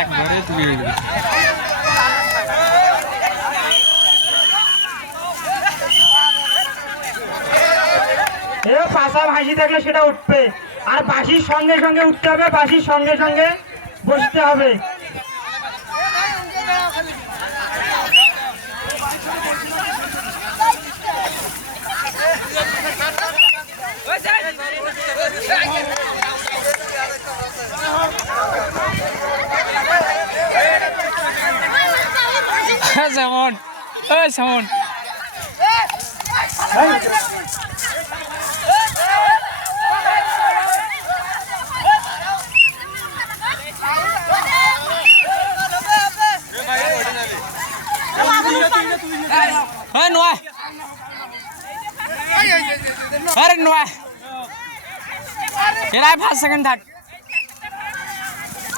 একবারে তুলে এ পাশা ভাসি থাকলে সেটা উঠবে। আর বাঁশির সঙ্গে সঙ্গে উঠতে হবে, বাঁশির সঙ্গে সঙ্গে বসতে হবে। যেমন ওই যেমন হ্যাঁ নয়। আরে নয়। এরাই ফার্স্ট সেকেন্ড থার্ড